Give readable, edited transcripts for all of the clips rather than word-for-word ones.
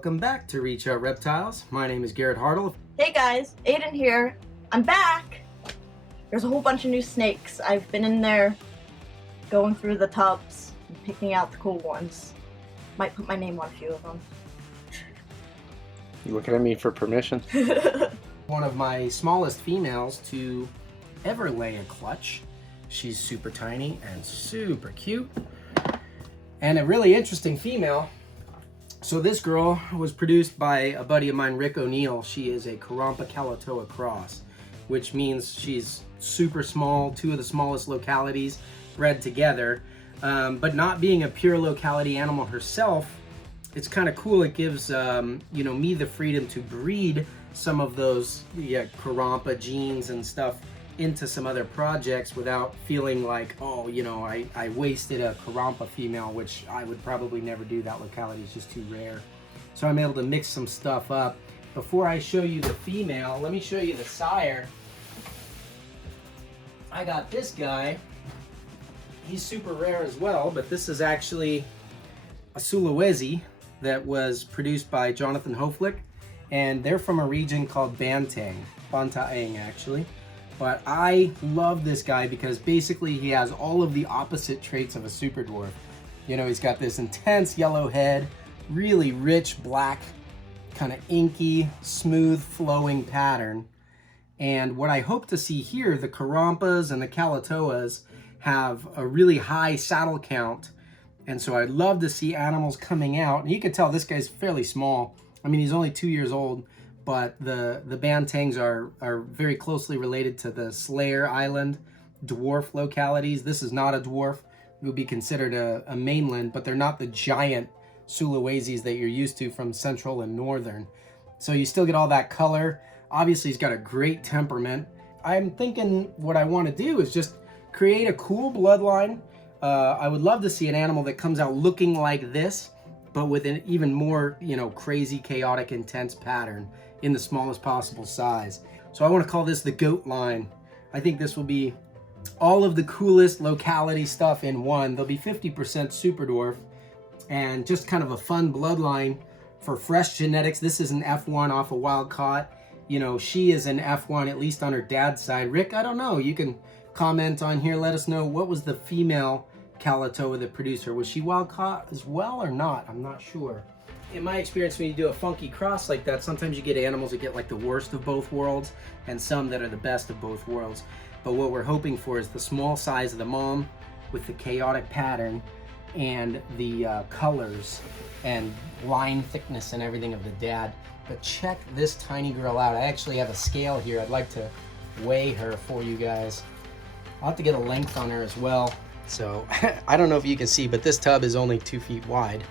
Welcome back to Reach Out Reptiles. My name is Garrett Hartle. Hey guys, Aiden here. I'm back! There's a whole bunch of new snakes. I've been in there going through the tubs and picking out the cool ones. Might put my name on a few of them. You looking at me for permission? One of my smallest females to ever lay a clutch. She's super tiny and super cute. And a really interesting female. So this girl was produced by a buddy of mine, Rick O'Neill. She is a Karompa Kalatoa cross, which means she's super small, two of the smallest localities bred together. But not being a pure locality animal herself, it's kind of cool. It gives me the freedom to breed some of those Karompa genes and stuff into some other projects without feeling like, oh, I wasted a Karompa female, which I would probably never do. That locality is just too rare. So I'm able to mix some stuff up. Before I show you the female, let me show you the sire. I got this guy. He's super rare as well, but this is actually a Sulawesi that was produced by Jonathan Hoflick, and they're from a region called Bantaeng actually. But I love this guy because basically he has all of the opposite traits of a super dwarf. He's got this intense yellow head, really rich black, kind of inky, smooth flowing pattern. And what I hope to see here, the Karompas and the Kalatoas have a really high saddle count. And so I'd love to see animals coming out. And you can tell this guy's fairly small. I mean, he's only 2 years old. But the Bantaengs are very closely related to the Slayer Island dwarf localities. This is not a dwarf. It would be considered a mainland, but they're not the giant Sulawesis that you're used to from central and northern. So you still get all that color. Obviously, he's got a great temperament. I'm thinking what I want to do is just create a cool bloodline. I would love to see an animal that comes out looking like this, but with an even more, crazy, chaotic, intense pattern in the smallest possible size. So I want to call this the G.O.A.T line. I think this will be all of the coolest locality stuff in one. There'll be 50% super dwarf and just kind of a fun bloodline for fresh genetics. This is an F1 off a wild caught. She is an F1, at least on her dad's side. Rick, I don't know. You can comment on here. Let us know, what was the female Kalatoa that produced her? Was she wild caught as well or not? I'm not sure. In my experience, when you do a funky cross like that, sometimes you get animals that get like the worst of both worlds and some that are the best of both worlds. But what we're hoping for is the small size of the mom with the chaotic pattern and the colors and line thickness and everything of the dad. But check this tiny girl out. I actually have a scale here. I'd like to weigh her for you guys. I'll have to get a length on her as well. So I don't know if you can see, but this tub is only 2 feet wide.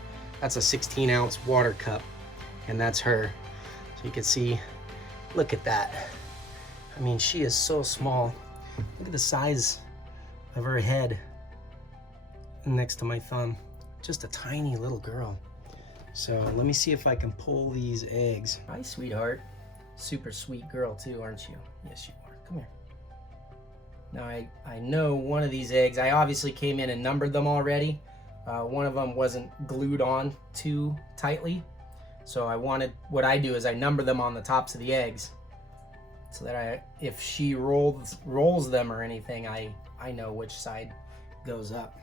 That's a 16-ounce water cup, and that's her. So you can see, look at that. I mean, she is so small. Look at the size of her head next to my thumb. Just a tiny little girl. So let me see if I can pull these eggs. Hi, sweetheart. Super sweet girl too, aren't you? Yes, you are. Come here. Now I know one of these eggs, I obviously came in and numbered them already. One of them wasn't glued on too tightly. So what I do is I number them on the tops of the eggs so that if she rolls them or anything, I know which side goes up.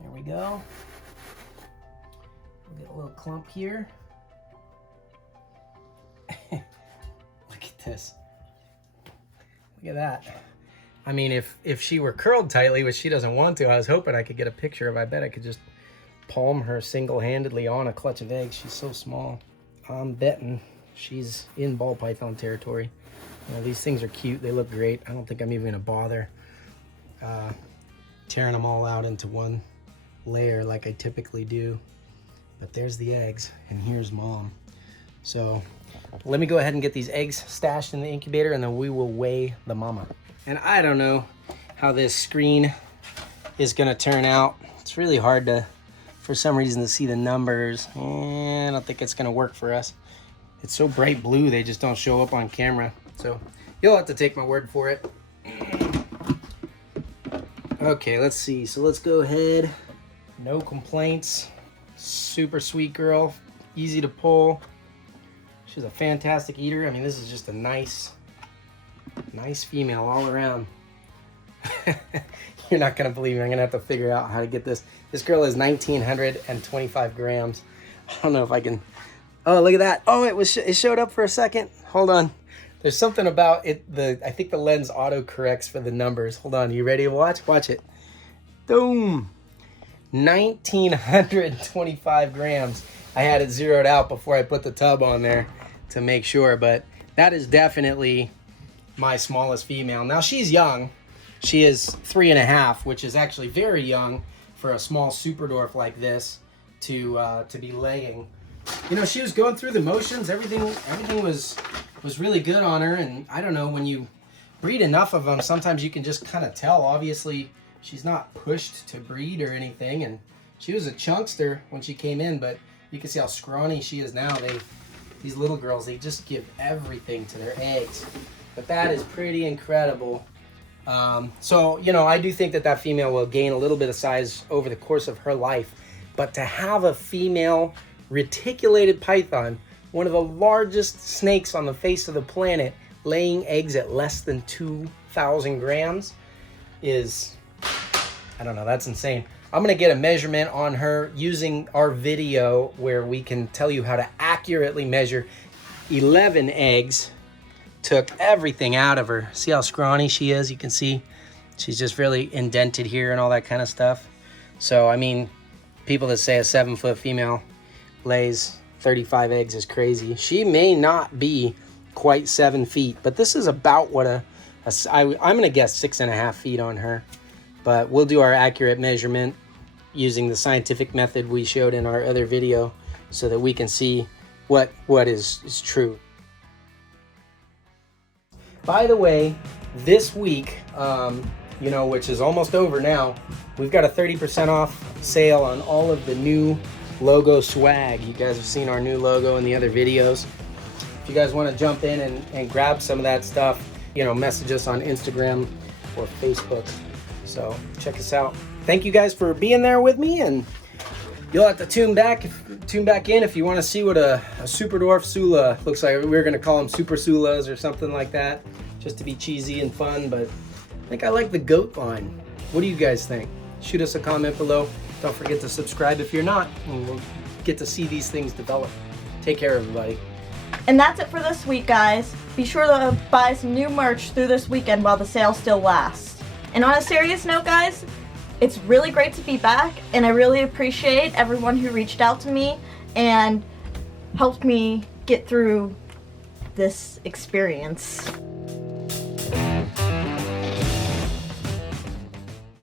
There we go. We'll get a little clump here. Look at this. Look at that. I mean, if she were curled tightly, which she doesn't want to, I was hoping I could get a picture of. I bet I could just palm her single-handedly on a clutch of eggs. She's so small. I'm betting she's in ball python territory. These things are cute. They look great. I don't think I'm even gonna bother tearing them all out into one layer like I typically do. But there's the eggs, and here's mom. So let me go ahead and get these eggs stashed in the incubator, and then we will weigh the mama. And I don't know how this screen is gonna turn out. It's really hard to, for some reason, to see the numbers. I don't think it's gonna work for us. It's so bright blue, they just don't show up on camera. So you'll have to take my word for it. Okay, let's see. So let's go ahead. No complaints. Super sweet girl, easy to pull. She's a fantastic eater. I mean, this is just a nice female all around. You're not gonna believe me. I'm gonna have to figure out how to get this. This girl is 1,925 grams. I don't know if I can. Oh, look at that. Oh, it showed up for a second. Hold on. There's something about it. I think the lens auto corrects for the numbers. Hold on. You ready to watch? Watch it. Boom. 1,925 grams. I had it zeroed out before I put the tub on there to make sure, but that is definitely my smallest female. Now she's young. She is 3.5, which is actually very young for a small super dwarf like this to be laying. You know, she was going through the motions. Everything was really good on her, and I don't know, when you breed enough of them, sometimes you can just kind of tell. Obviously, she's not pushed to breed or anything, and she was a chunkster when she came in, but you can see how scrawny she is now. These little girls, they just give everything to their eggs. But that is pretty incredible. So, you know, I do think that female will gain a little bit of size over the course of her life. But to have a female reticulated python, one of the largest snakes on the face of the planet, laying eggs at less than 2,000 grams is, I don't know, that's insane. I'm gonna get a measurement on her using our video where we can tell you how to accurately measure 11 eggs. Took everything out of her. See how scrawny she is? You can see she's just really indented here and all that kind of stuff. So, I mean, people that say a 7-foot female lays 35 eggs is crazy. She may not be quite 7 feet, but this is about what I'm gonna guess 6.5 feet on her. But we'll do our accurate measurement using the scientific method we showed in our other video so that we can see what is true. By the way, this week, you know, which is almost over now, we've got a 30% off sale on all of the new logo swag. You guys have seen our new logo in the other videos. If you guys want to jump in and grab some of that stuff, you know, message us on Instagram or Facebook. So check us out. Thank you guys for being there with me, and you'll have to tune back in if you want to see what a super dwarf Sula looks like. We're going to call them super Sulas or something like that, just to be cheesy and fun, but I think I like the goat line. What do you guys think? Shoot us a comment below. Don't forget to subscribe if you're not, and we'll get to see these things develop. Take care, everybody. And that's it for this week, guys. Be sure to buy some new merch through this weekend while the sale still lasts. And on a serious note, guys, it's really great to be back, and I really appreciate everyone who reached out to me and helped me get through this experience.